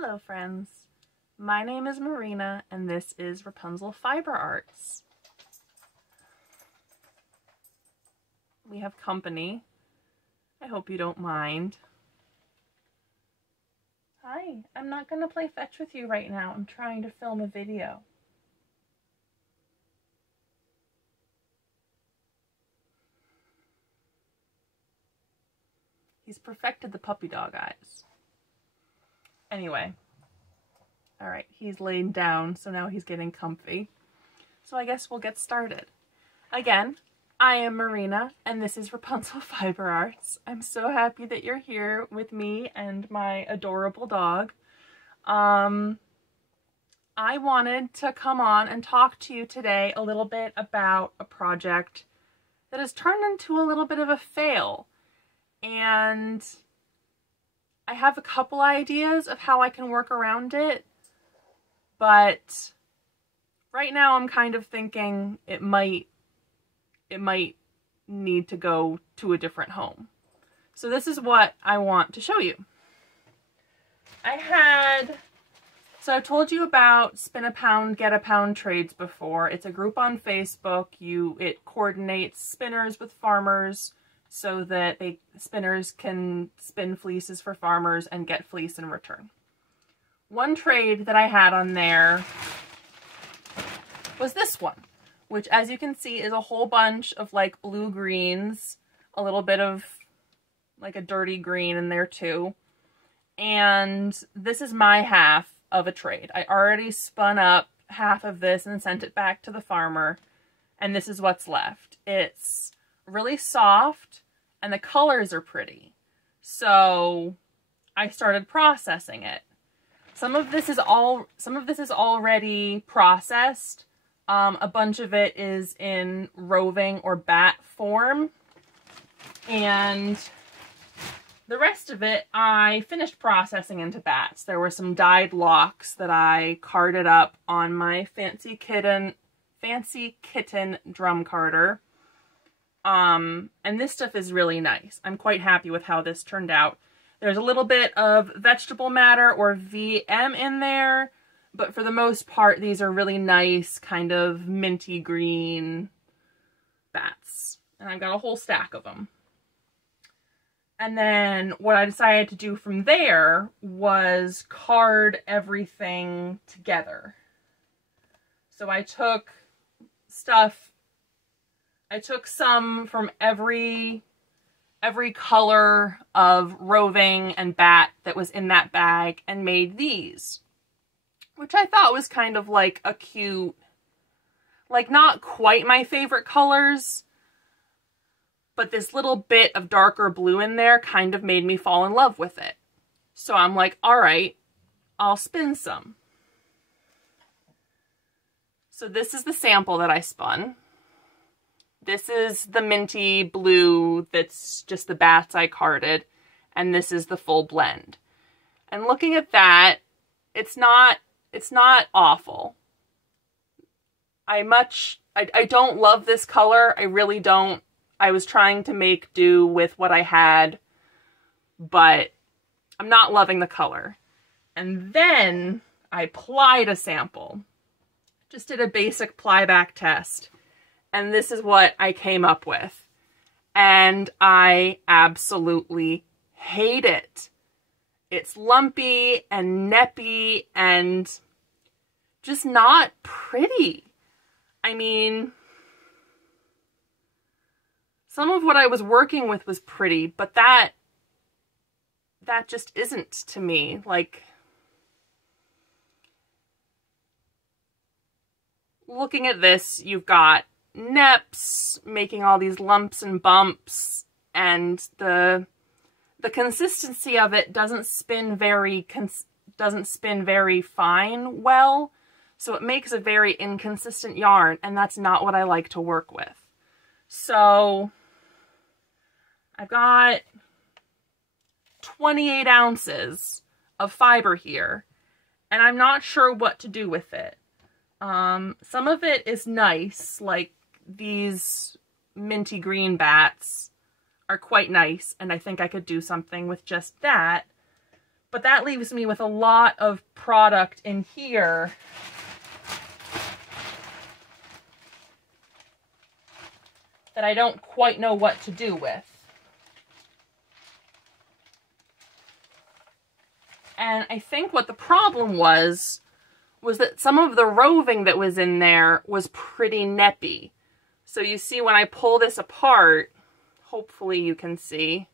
Hello friends, my name is Marina and this is Rapunzel Fiber Arts. We have company. I hope you don't mind. Hi, I'm not going to play fetch with you right now. I'm trying to film a video. He's perfected the puppy dog eyes. Anyway, all right, he's laid down, so now he's getting comfy. So I guess we'll get started. Again, I am Marina, and this is Rapunzel Fiber Arts. I'm so happy that you're here with me and my adorable dog. I wanted to come on and talk to you today a little bit about a project that has turned into a little bit of a fail. And I have a couple ideas of how I can work around it, but right now I'm kind of thinking it might need to go to a different home. So this is what I want to show you. So I've told you about Spin a Pound, Get a Pound trades before. It's a group on Facebook. It coordinates spinners with farmers so that spinners can spin fleeces for farmers and get fleece in return. One trade that I had on there was this one, which as you can see is a whole bunch of like blue greens, a little bit of like a dirty green in there too. And this is my half of a trade. I already spun up half of this and sent it back to the farmer, and this is what's left. It's really soft and the colors are pretty. So I started processing it. Some of this is already processed. A bunch of it is in roving or bat form, and the rest of it I finished processing into bats. There were some dyed locks that I carded up on my Fancy Kitten drum carder. And this stuff is really nice. I'm quite happy with how this turned out. There's a little bit of vegetable matter or VM in there, but for the most part, these are really nice, kind of minty green bats. And I've got a whole stack of them. And then what I decided to do from there was card everything together. So I took some from every color of roving and bat that was in that bag and made these, which I thought was kind of like a cute, like not quite my favorite colors, but this little bit of darker blue in there kind of made me fall in love with it. So I'm like, all right, I'll spin some. So this is the sample that I spun. This is the minty blue that's just the bats I carded, and this is the full blend. And looking at that, it's not awful. I don't love this color. I really don't. I was trying to make do with what I had, but I'm not loving the color. And then I plied a sample. Just did a basic ply back test. And this is what I came up with. And I absolutely hate it. It's lumpy and neppy and just not pretty. I mean, some of what I was working with was pretty, but that just isn't to me. Like, looking at this, you've got neps making all these lumps and bumps, and the consistency of it doesn't spin very fine well, so it makes a very inconsistent yarn, and that's not what I like to work with. So I've got 28 ounces of fiber here, and I'm not sure what to do with it. Some of it is nice, like these minty green bats are quite nice, and I think I could do something with just that. But that leaves me with a lot of product in here that I don't quite know what to do with. And I think what the problem was that some of the roving that was in there was pretty neppy. So you see when I pull this apart, hopefully you can see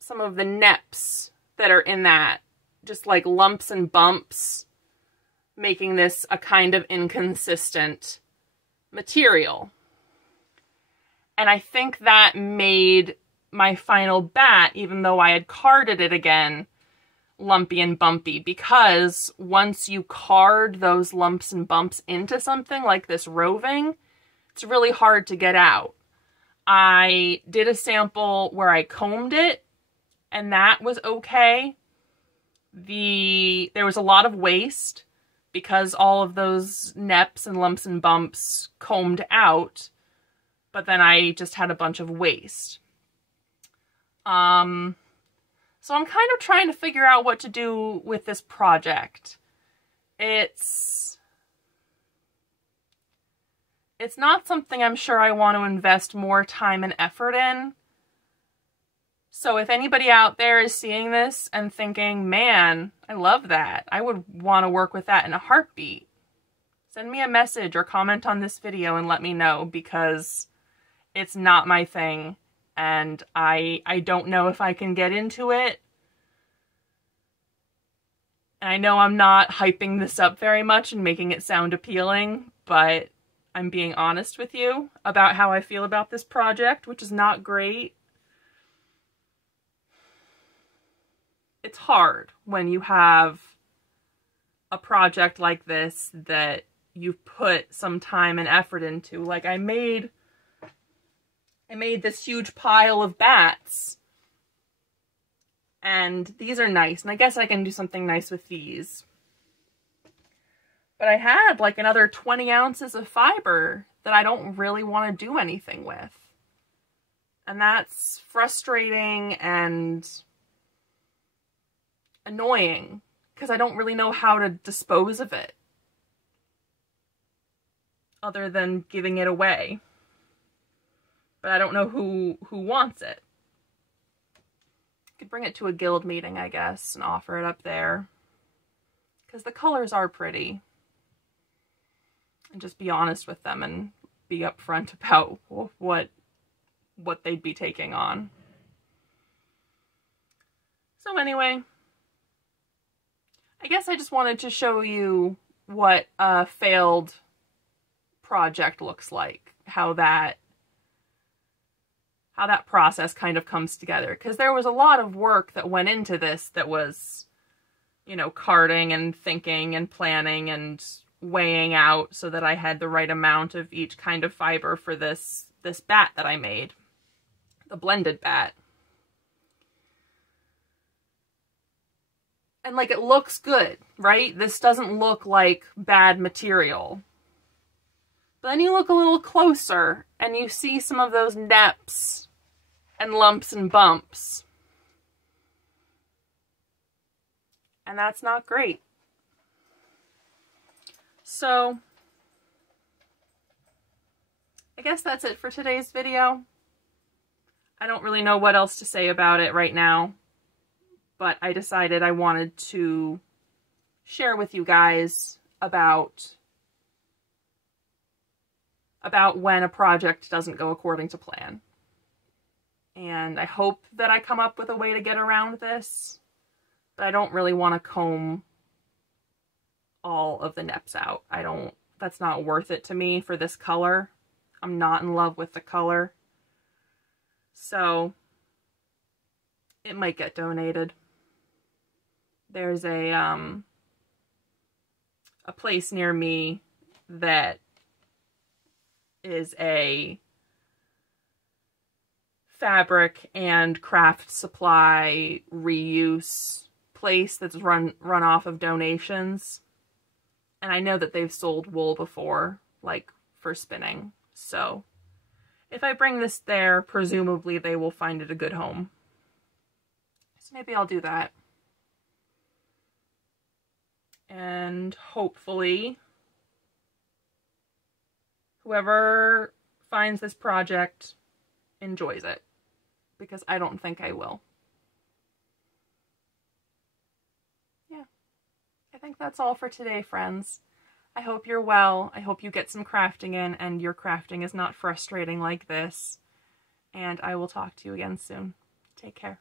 some of the neps that are in that, just like lumps and bumps, making this a kind of inconsistent material. And I think that made my final bat, even though I had carded it again, lumpy and bumpy, because once you card those lumps and bumps into something like this roving, it's really hard to get out. I did a sample where I combed it, and that was okay. There was a lot of waste because all of those neps and lumps and bumps combed out, but then I just had a bunch of waste. So I'm kind of trying to figure out what to do with this project. It's not something I'm sure I want to invest more time and effort in. So if anybody out there is seeing this and thinking, man, I love that, I would want to work with that in a heartbeat, send me a message or comment on this video and let me know, because it's not my thing. And I don't know if I can get into it. And I know I'm not hyping this up very much and making it sound appealing, but I'm being honest with you about how I feel about this project, which is not great. It's hard when you have a project like this that you've put some time and effort into. Like I made this huge pile of bats, and these are nice, and I guess I can do something nice with these. But I had like another 20 ounces of fiber that I don't really want to do anything with. And that's frustrating and annoying, because I don't really know how to dispose of it other than giving it away. But I don't know who wants it. Could bring it to a guild meeting, I guess, and offer it up there, because the colors are pretty. And just be honest with them and be upfront about what they'd be taking on. So anyway, I guess I just wanted to show you what a failed project looks like, how that process kind of comes together. Because there was a lot of work that went into this that was, you know, carding and thinking and planning and weighing out so that I had the right amount of each kind of fiber for this bat that I made, the blended bat. And like, it looks good, right? This doesn't look like bad material. But then you look a little closer and you see some of those neps and lumps and bumps. And that's not great. So, I guess that's it for today's video. I don't really know what else to say about it right now, but I decided I wanted to share with you guys about when a project doesn't go according to plan. And I hope that I come up with a way to get around this, but I don't really want to comb all of the neps out. That's not worth it to me for this color. I'm not in love with the color. So it might get donated. There's a place near me that is a fabric and craft supply reuse place that's run off of donations. And I know that they've sold wool before, like for spinning. So if I bring this there, presumably they will find it a good home. So maybe I'll do that. And hopefully whoever finds this project enjoys it, because I don't think I will. Yeah, I think that's all for today, friends. I hope you're well. I hope you get some crafting in and your crafting is not frustrating like this. And I will talk to you again soon. Take care.